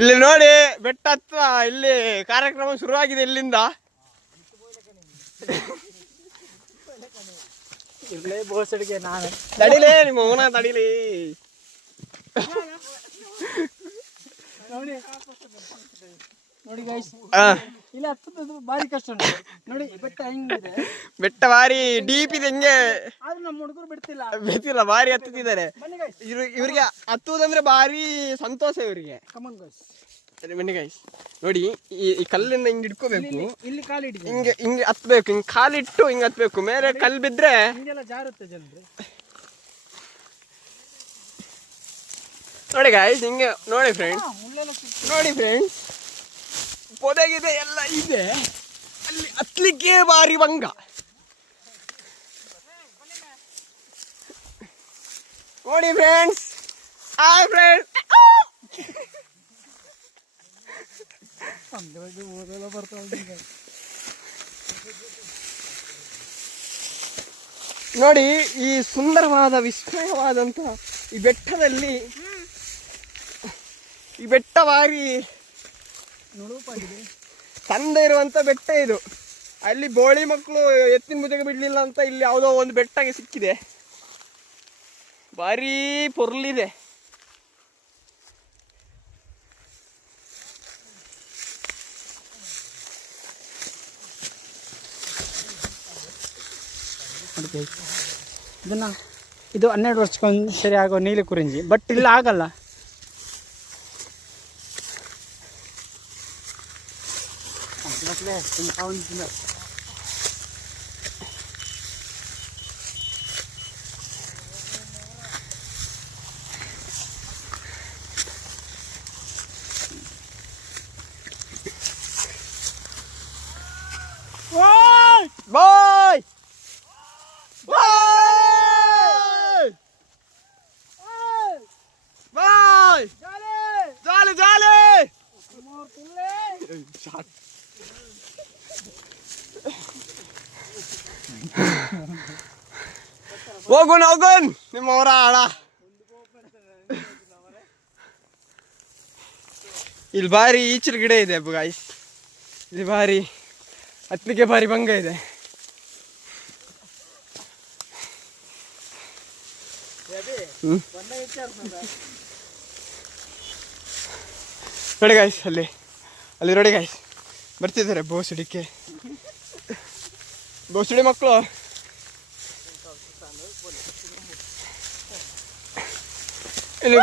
ಇಲ್ಲಿ ನೋಡಿ ಬೆಟ್ಟ ಹತ್ತುವ ಇಲ್ಲಿ ಕಾರ್ಯಕ್ರಮ ಶುರುವಾಗಿದೆ ಇಲ್ಲಿಂದ. ತಡಿಲೇ ನಿಮ್ಮ ಮೌನ ತಡಿಲಿ. ನೋಡಿ ಗೈಸ್, ಇಲ್ಲಿ ಹತ್ತುದು ಭಾರಿ ಕಷ್ಟ ನೋಡಿ. ಬೆಟ್ಟ ಹೆಂಗಿದೆ, ಬೆಟ್ಟ ಭಾರಿ ಡೀಪ್ ಇದೆ. ಹಿಂಗೆ ಆದ್ರೂ ನಮ್ಮ ಹುಡುಗರು ಬಿಡ್ತಿಲ್ಲ, ಭಾರಿ ಹತ್ತುತ್ತಿದ್ದಾರೆ. ಇವ್ರಿಗೆ ಹತ್ತುವುದಂದ್ರೆ ಭಾರಿ ಸಂತೋಷ ಇವರಿಗೆ. ಕಮನ್ ಗೈಸ್, ಬನ್ನಿ ಗೈಸ್. ನೋಡಿ ಈ ಕಲ್ಲಿಂದ ಹಿಂಗೆ ಇಟ್ಕೋಬೇಕು, ಇಲ್ಲಿ ಕಾಲಿಡಿ, ಹಿಂಗೆ ಹಿಂಗೆ ಹತ್ಬೇಕು, ಹಿಂಗೆ ಕಾಲಿಟ್ಟು ಹಿಂಗೆ ಹತ್ಬೇಕು. ಮೇಲೆ ಕಲ್ಲು ಬಿದ್ರೆ ಹಿಂಗೆಲ್ಲ ಜಾರುತ್ತೆ ಜನರು. ನೋಡಿ ಗಾಯ್ಸ್, ಹಿಂಗೆ ನೋಡಿ ಫ್ರೆಂಡ್ಸ್, ಪೊದೆಗಿದೆ ಎಲ್ಲ ಇದೆ. ಅಲ್ಲಿ ಹತ್ಲಿಕ್ಕೆ ಭಾರಿ ಭಂಗ. ನೋಡಿ ಫ್ರೆಂಡ್ಸ್, ಹಾಯ್ ಫ್ರೆಂಡ್ಸ್. ನೋಡಿ ಈ ಸುಂದರವಾದ ವಿಸ್ಮಯವಾದಂತ ಈ ಬೆಟ್ಟದಲ್ಲಿ, ಈ ಬೆಟ್ಟ ಭಾರಿ ಚಂದ ಇರುವಂತ ಬೆಟ್ಟ ಇದು. ಅಲ್ಲಿ ಬೋಳಿ ಮಕ್ಕಳು ಎತ್ತಿನ ಮುಜೆಗೆ ಬಿಡ್ಲಿಲ್ಲ ಅಂತ ಇಲ್ಲಿ ಯಾವುದೋ ಒಂದು ಬೆಟ್ಟಗೆ ಸಿಕ್ಕಿದೆ. ಭಾರಿ ಪೊರ್ಲಿದೆ. ಇದು 12 ವರ್ಷಕ್ಕೊಂದು ಸರಿ ಆಗೋ ನೀಲಿ ಕುರಿಂಜಿ, ಬಟ್ ಇಲ್ಲ ಆಗಲ್ಲ. ಬಾಯ್ ಬಾಯ್, ಜಾಲಿ ಜಾಲಿ. ಹೋಗುನ್ ನಿಮ್ಮವರ ಆಳ. ಇಲ್ಲಿ ಭಾರಿ ಈಚಲು ಗಿಡ ಇದೆ ಗಾಯ್ಸ್. ಇಲ್ಲಿ ಭಾರಿ ಹತ್ಲಿಕ್ಕೆ ಭಾರಿ ಭಂಗ ಇದೆ. ನೋಡಿ ಗಾಯ್ಸ್, ಅಲ್ಲಿ ನೋಡಿ ಗಾಯ್ಸ್, ಬರ್ತಿದ್ದಾರೆ ಬೋಸುಡಿಕೆ, ಬೋಸುಡಿ ಮಕ್ಕಳು. ಇಲ್ಲಿ